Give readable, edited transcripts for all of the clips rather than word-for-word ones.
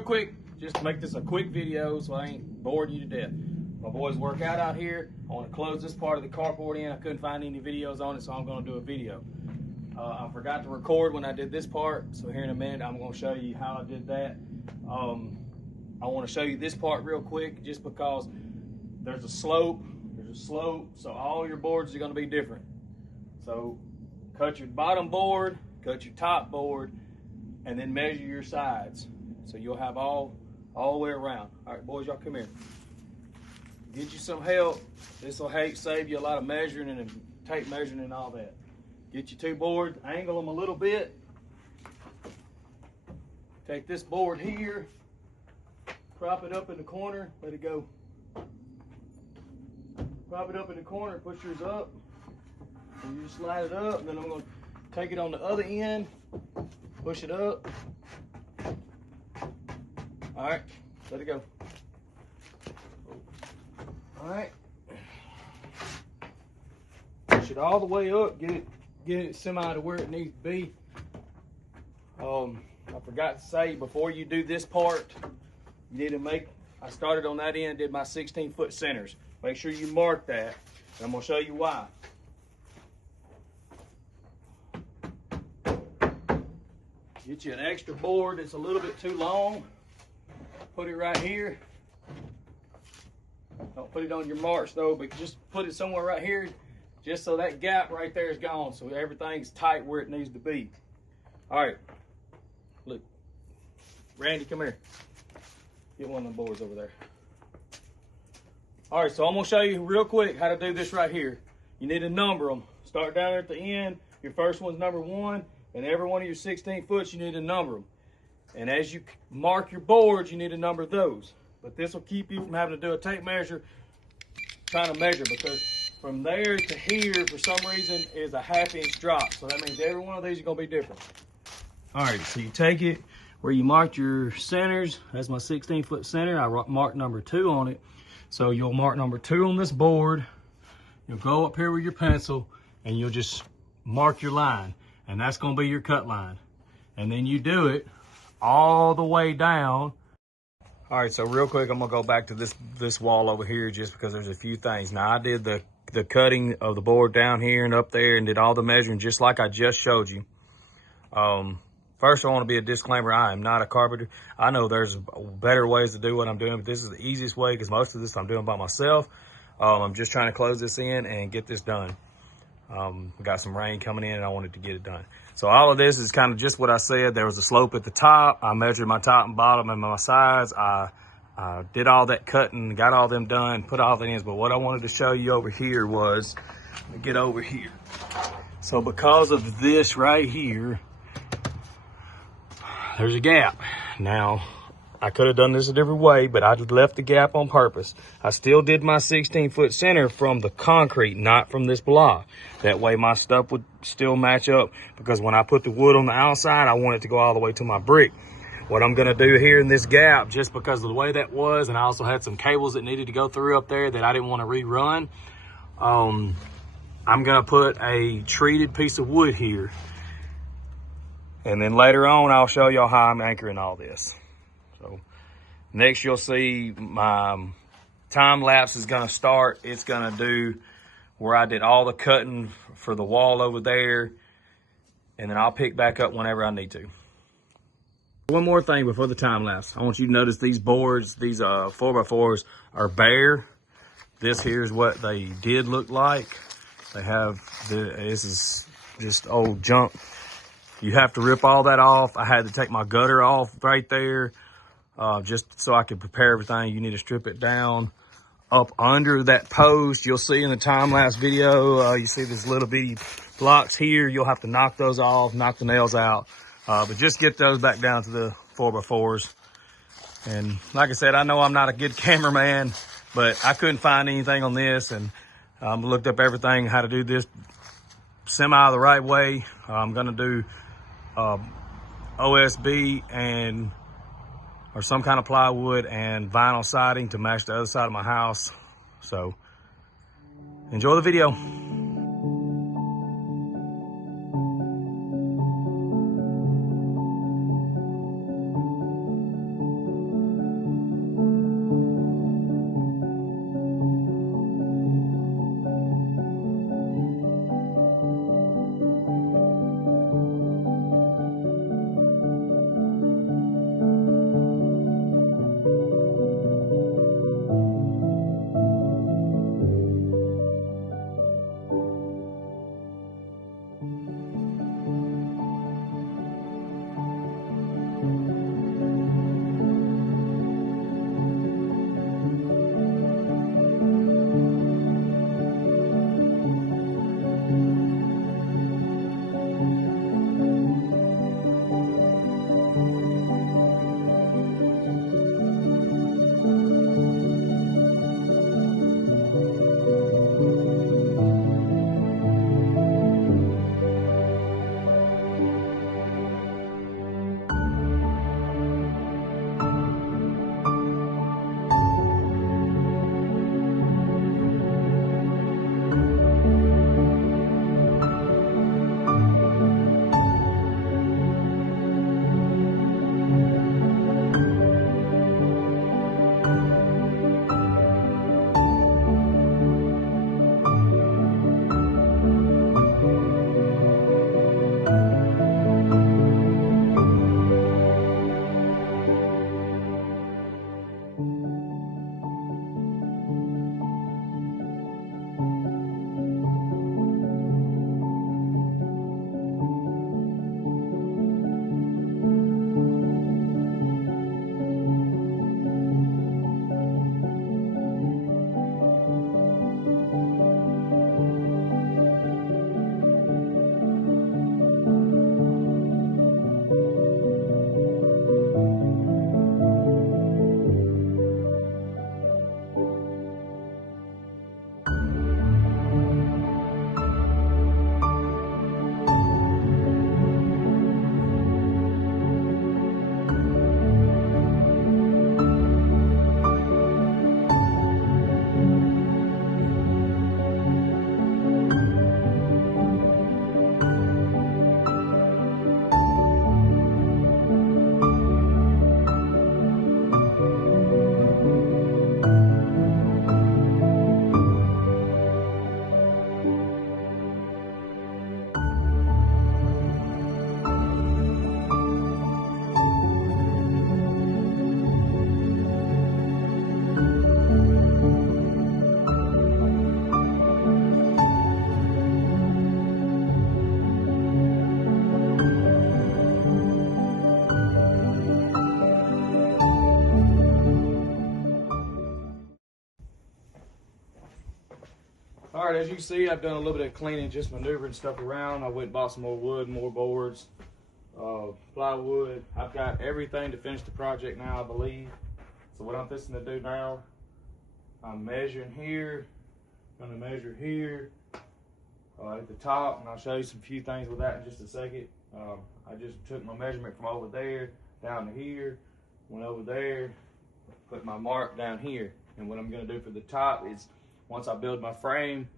real quick, just to make this a quick video so I ain't boring you to death. My boys work out here. I want to close this part of the carport in. I couldn't find any videos on it, so I'm going to do a video. I forgot to record when I did this part, so here in a minute I'm going to show you how I did that. I want to show you this part real quick just because there's a slope, so all your boards are going to be different. So cut your bottom board, cut your top board, and then measure your sides. So you'll have all the way around. All right, boys, y'all come here. Get you some help. This will save you a lot of measuring and tape measuring and all that. Get your two boards, angle them a little bit. Take this board here, prop it up in the corner, let it go. Prop it up in the corner, push yours up, and you just slide it up, and then I'm going to take it on the other end, push it up. All right, let it go. All right, push it all the way up, get it semi to where it needs to be. I forgot to say, before you do this part, you need to I started on that end, did my 16-foot centers. Make sure you mark that, and I'm gonna show you why. Get you an extra board that's a little bit too long. Put it right here. Don't put it on your marks though, but just put it somewhere right here, just so that gap right there is gone, so everything's tight where it needs to be. All right, look, Randy, come here. Get one of the boards over there. All right, so I'm gonna show you real quick how to do this right here. You need to number them. Start down there at the end. Your first one's number 1, and every one of your 16 foots, you need to number them. And as you mark your boards, you need to number those. But this will keep you from having to do a tape measure, trying to measure, because from there to here, for some reason, is a 1/2 inch drop. So that means every one of these is gonna be different. All right, so you take it where you marked your centers. That's my 16-foot center. I marked number 2 on it. So you'll mark number 2 on this board. You'll go up here with your pencil and you'll just mark your line. And that's gonna be your cut line. And then you do it all the way down. All right, so real quick, I'm gonna go back to this wall over here just because there's a few things. Now I did the cutting of the board down here and up there and did all the measuring just like I just showed you. First, I want to be a disclaimer. I am not a carpenter. I know there's better ways to do what I'm doing, but this is the easiest way because most of this I'm doing by myself. I'm just trying to close this in and get this done. We got some rain coming in and I wanted to get it done. So all of this is kind of just what I said. There was a slope at the top. I measured my top and bottom and my sides. I did all that cutting, got all them done, put all that in. But what I wanted to show you over here was, let me get over here. So because of this right here, there's a gap. Now, I could have done this a different way, but I left the gap on purpose. I still did my 16-foot center from the concrete, not from this block. That way my stuff would still match up, because when I put the wood on the outside, I want it to go all the way to my brick. What I'm gonna do here in this gap, just because of the way that was, and I also had some cables that needed to go through up there that I didn't want to rerun, I'm gonna put a treated piece of wood here. And then later on, I'll show y'all how I'm anchoring all this. So next you'll see my time lapse is gonna start. It's gonna do where I did all the cutting for the wall over there. And then I'll pick back up whenever I need to. One more thing before the time lapse. I want you to notice these boards, these 4x4s are bare. This here is what they did look like. They have, this is just old junk. You have to rip all that off. I had to take my gutter off right there just so I could prepare everything. You need to strip it down up under that post. You'll see in the time-lapse video, you see these little bitty blocks here. You'll have to knock those off, knock the nails out, but just get those back down to the 4x4s. And like I said, I know I'm not a good cameraman, but I couldn't find anything on this, and looked up everything, how to do this semi the right way. I'm gonna do OSB or some kind of plywood and vinyl siding to match the other side of my house. So enjoy the video. as you see, I've done a little bit of cleaning, just maneuvering stuff around. I went and bought some more wood, more boards, plywood. I've got everything to finish the project now, I believe. So what I'm fixing to do now, I'm measuring here, gonna measure here at the top, and I'll show you some few things with that in just a second. I just took my measurement from over there down to here, went over there, put my mark down here. And what I'm gonna do for the top is, once I build my frame,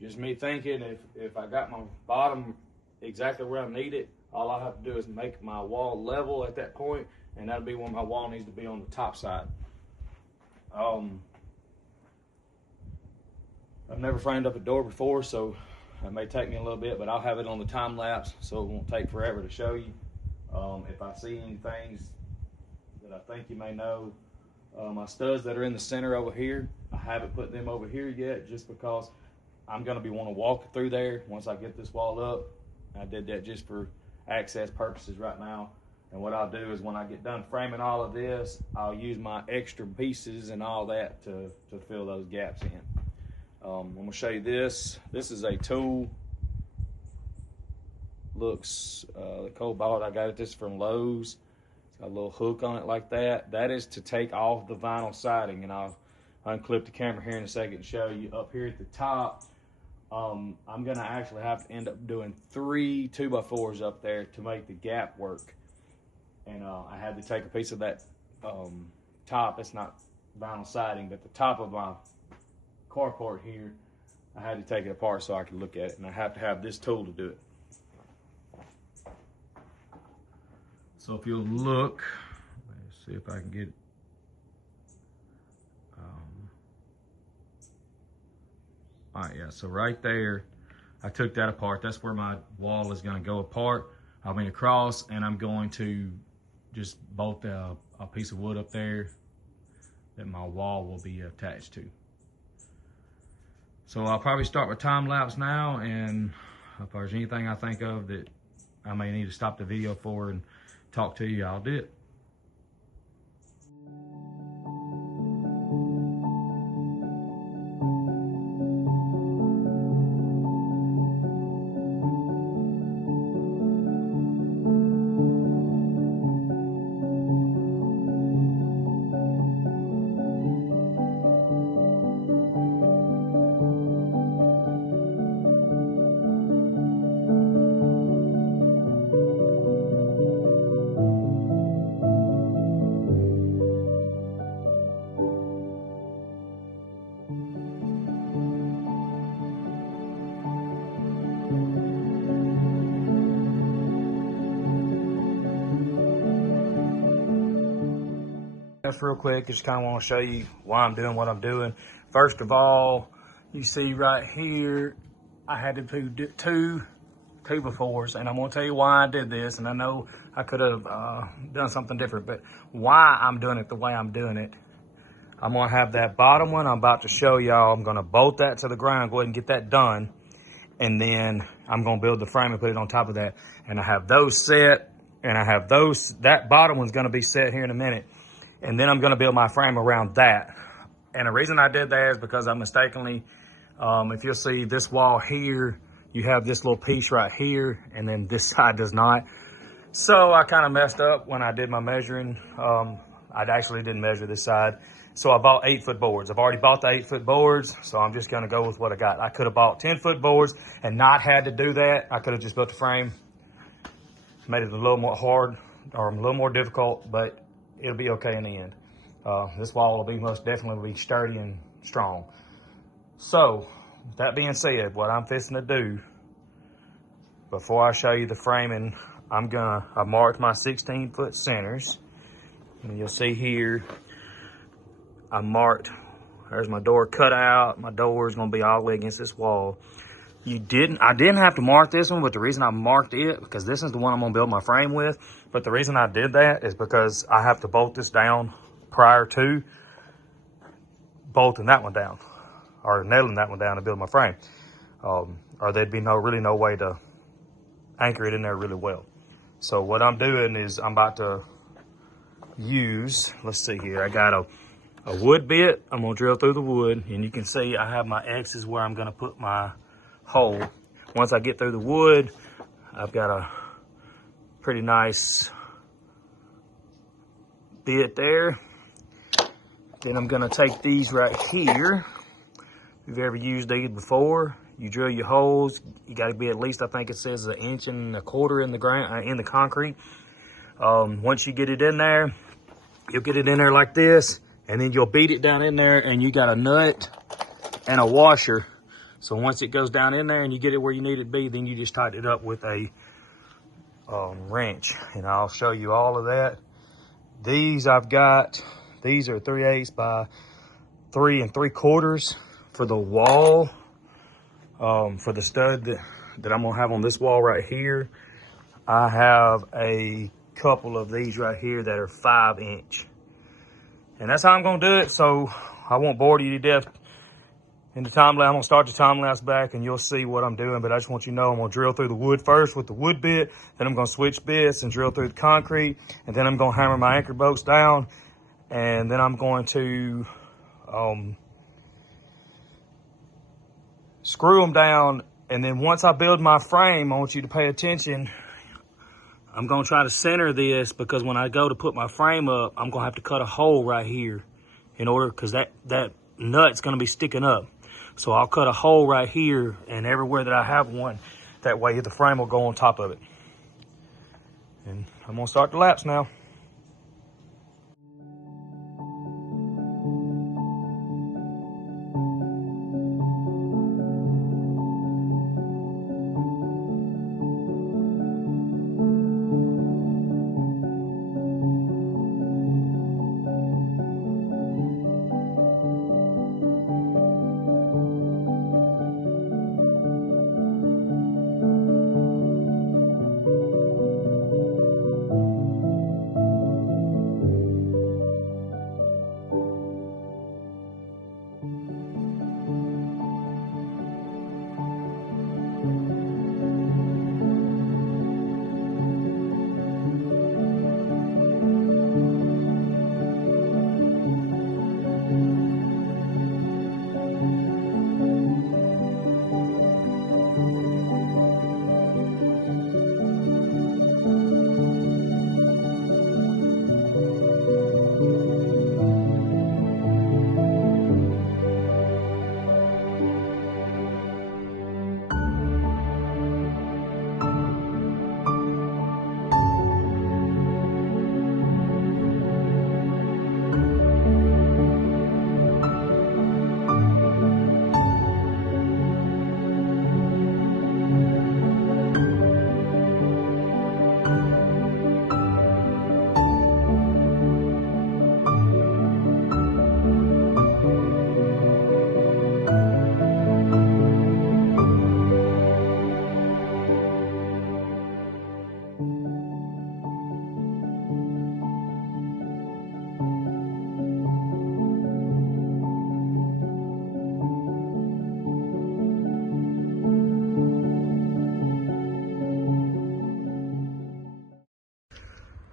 just me thinking, if I got my bottom exactly where I need it, all I have to do is make my wall level at that point, and that'll be where my wall needs to be on the top side. I've never framed up a door before, so it may take me a little bit, but I'll have it on the time lapse, so it won't take forever to show you. If I see any things that I think you may know, my studs that are in the center over here, I haven't put them over here yet, just because I'm going to be wanting to walk through there once I get this wall up. I did that just for access purposes right now. And what I'll do is, when I get done framing all of this, I'll use my extra pieces and all that to fill those gaps in. I'm going to show you this. This is a tool. Looks Cobalt. I got this from Lowe's. It's got a little hook on it like that. That is to take off the vinyl siding, and I'll unclip the camera here in a second and show you. Up here at the top, I'm going to actually have to end up doing 3 2x4s up there to make the gap work. And I had to take a piece of that top. It's not vinyl siding, but the top of my carport here, I had to take it apart so I could look at it, and I have to have this tool to do it. So if you'll look, let's see if I can get it. All right, yeah, so right there, I took that apart. That's where my wall is going to go apart. I mean across, and I'm going to just bolt a piece of wood up there that my wall will be attached to. So I'll probably start with time lapse now, and if there's anything I think of that I may need to stop the video for and talk to you, I'll do it. Just real quick, just kind of want to show you why I'm doing what I'm doing. First of all, you see right here, I had to do 2 2x4s, and I'm going to tell you why I did this. And I know I could have done something different, but why I'm doing it the way I'm doing it. I'm going to have that bottom one I'm about to show y'all. I'm going to bolt that to the ground, go ahead and get that done, and then I'm going to build the frame and put it on top of that. And I have those set, and I have those, that bottom one's going to be set here in a minute. And then I'm going to build my frame around that. And the reason I did that is because I mistakenly, if you'll see this wall here, you have this little piece right here, and then this side does not. So I kind of messed up when I did my measuring. I actually didn't measure this side. So I bought 8-foot boards. I've already bought the 8-foot boards, so I'm just going to go with what I got. I could have bought 10-foot boards and not had to do that. I could have just built the frame, made it a little more hard or a little more difficult, but it'll be okay in the end. This wall will be most definitely sturdy and strong. So, that being said, what I'm fixing to do, before I show you the framing, I marked my 16-foot centers. And you'll see here, I marked, there's my door cut out. My door is going to be all the way against this wall. I didn't have to mark this one, but the reason I marked it, because this is the one I'm going to build my frame with, but the reason I did that is because I have to bolt this down prior to bolting that one down, or nailing that one down to build my frame. Or there'd be really no way to anchor it in there really well. So what I'm doing is I'm about to use, let's see here, I got a wood bit. I'm gonna drill through the wood, and you can see I have my X's where I'm gonna put my hole. Once I get through the wood, I've got a pretty nice bit there. Then I'm gonna take these right here. If you've ever used these before, you drill your holes. You gotta be at least, I think it says 1.25 inches in the ground, in the concrete. Once you get it in there, you'll get it in there like this, and then you'll beat it down in there, and you got a nut and a washer. So once it goes down in there and you get it where you need it to be, then you just tighten it up with a wrench, and I'll show you all of that. These are 3/8 by 3 3/4 for the wall, for the stud that I'm gonna have on this wall right here. I have a couple of these right here that are 5-inch, and that's how I'm gonna do it. So I won't bore you to death in the time lapse. I'm gonna start the time lapse back and you'll see what I'm doing, but I just want you to know I'm gonna drill through the wood first with the wood bit, then I'm gonna switch bits and drill through the concrete, and then I'm gonna hammer my anchor bolts down, and then I'm going to screw them down. And then once I build my frame, I want you to pay attention. I'm gonna try to center this, because when I go to put my frame up, I'm gonna have to cut a hole right here in order, because that nut's gonna be sticking up. So I'll cut a hole right here and everywhere that I have one. That way the frame will go on top of it. And I'm gonna start the laps now.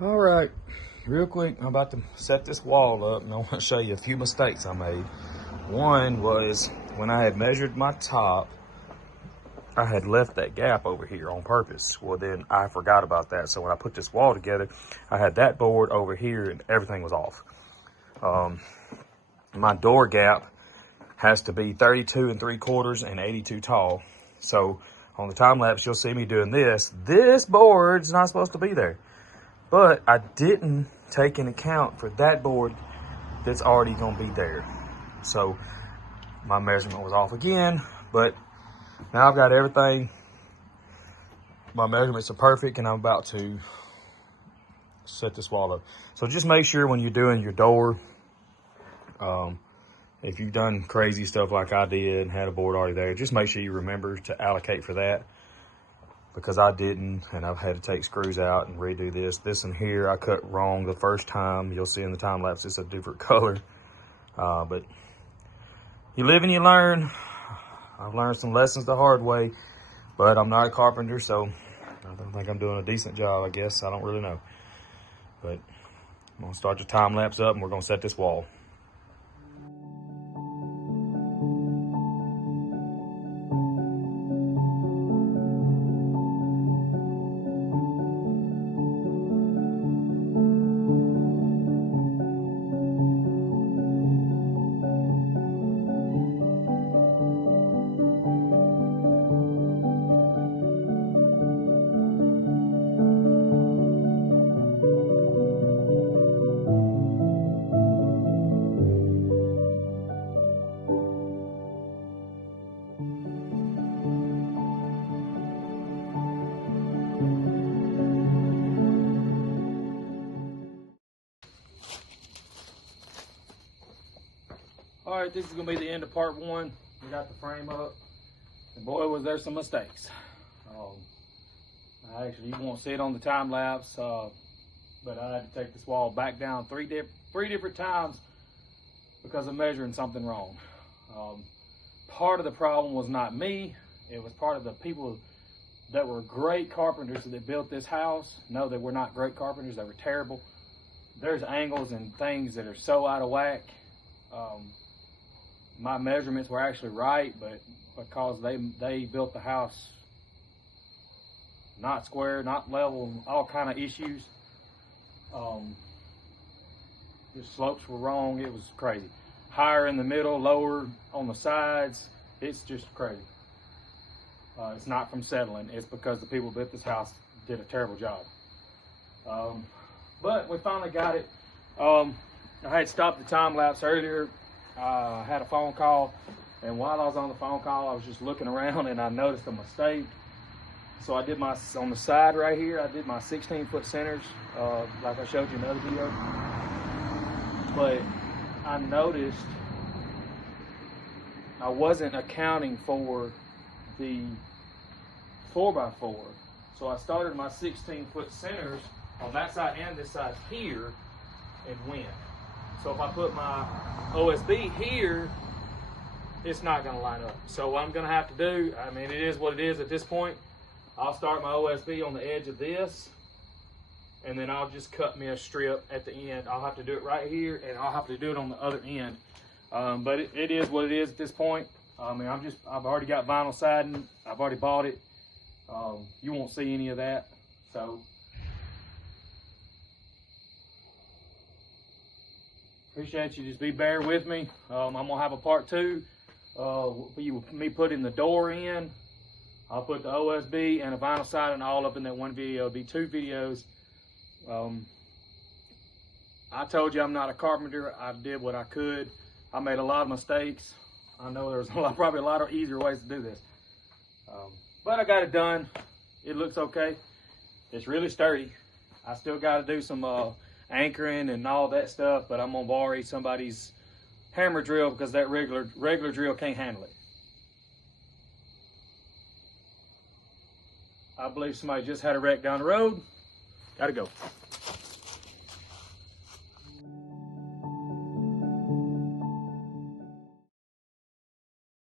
All right, real quick, I'm about to set this wall up, and I want to show you a few mistakes I made. One was when I had measured my top, I had left that gap over here on purpose. Well, then I forgot about that. So when I put this wall together, I had that board over here and everything was off. My door gap has to be 32 3/4 and 82 tall. So on the time lapse, you'll see me doing this. This board's not supposed to be there. But I didn't take into account for that board that's already gonna be there. So my measurement was off again, but now I've got everything. My measurements are perfect, and I'm about to set this wall up. So just make sure when you're doing your door, if you've done crazy stuff like I did and had a board already there, just make sure you remember to allocate for that, because I didn't, and I've had to take screws out and redo this. This in here, I cut wrong the first time. You'll see in the time lapse, it's a different color. But you live and you learn. I've learned some lessons the hard way, but I'm not a carpenter, so I don't think I'm doing a decent job, I guess. I don't really know. But I'm gonna start the time lapse up and we're gonna set this wall. right, this is gonna be the end of part one. We got the frame up, and boy, was there some mistakes. Actually, you won't see it on the time lapse, but I had to take this wall back down three different times because of measuring something wrong. Part of the problem was not me. It was part of the people that were great carpenters that built this house. No, they were not great carpenters. They were terrible. There's angles and things that are so out of whack. My measurements were actually right, but because they built the house not square, not level, all kind of issues. The slopes were wrong. It was crazy. Higher in the middle, lower on the sides. It's just crazy. It's not from settling. It's because the people who built this house did a terrible job. But we finally got it. I had stopped the time lapse earlier. I had a phone call, and while I was on the phone call, I was just looking around and I noticed a mistake. So I did on the side right here, I did my 16-foot centers, like I showed you in the other video. But I noticed I wasn't accounting for the 4x4. So I started my 16-foot centers on that side and this side here and went. So if I put my OSB here, it's not gonna line up. So what I'm gonna have to do, I mean, it is what it is at this point. I'll start my OSB on the edge of this, and then I'll just cut me a strip at the end. I'll have to do it right here, and I'll have to do it on the other end. But it is what it is at this point. I mean, I've already got vinyl siding. I've already bought it. You won't see any of that. So appreciate you. Just bear with me. I'm gonna have a part two. Me putting the door in. I'll put the OSB and a vinyl siding all up in that one video. It'll be 2 videos. I told you I'm not a carpenter. I did what I could. I made a lot of mistakes. I know there's probably a lot of easier ways to do this. But I got it done. It looks okay. It's really sturdy. I still got to do some anchoring and all that stuff, but I'm gonna borrow somebody's hammer drill because that regular drill can't handle it. I believe somebody just had a wreck down the road. Gotta go.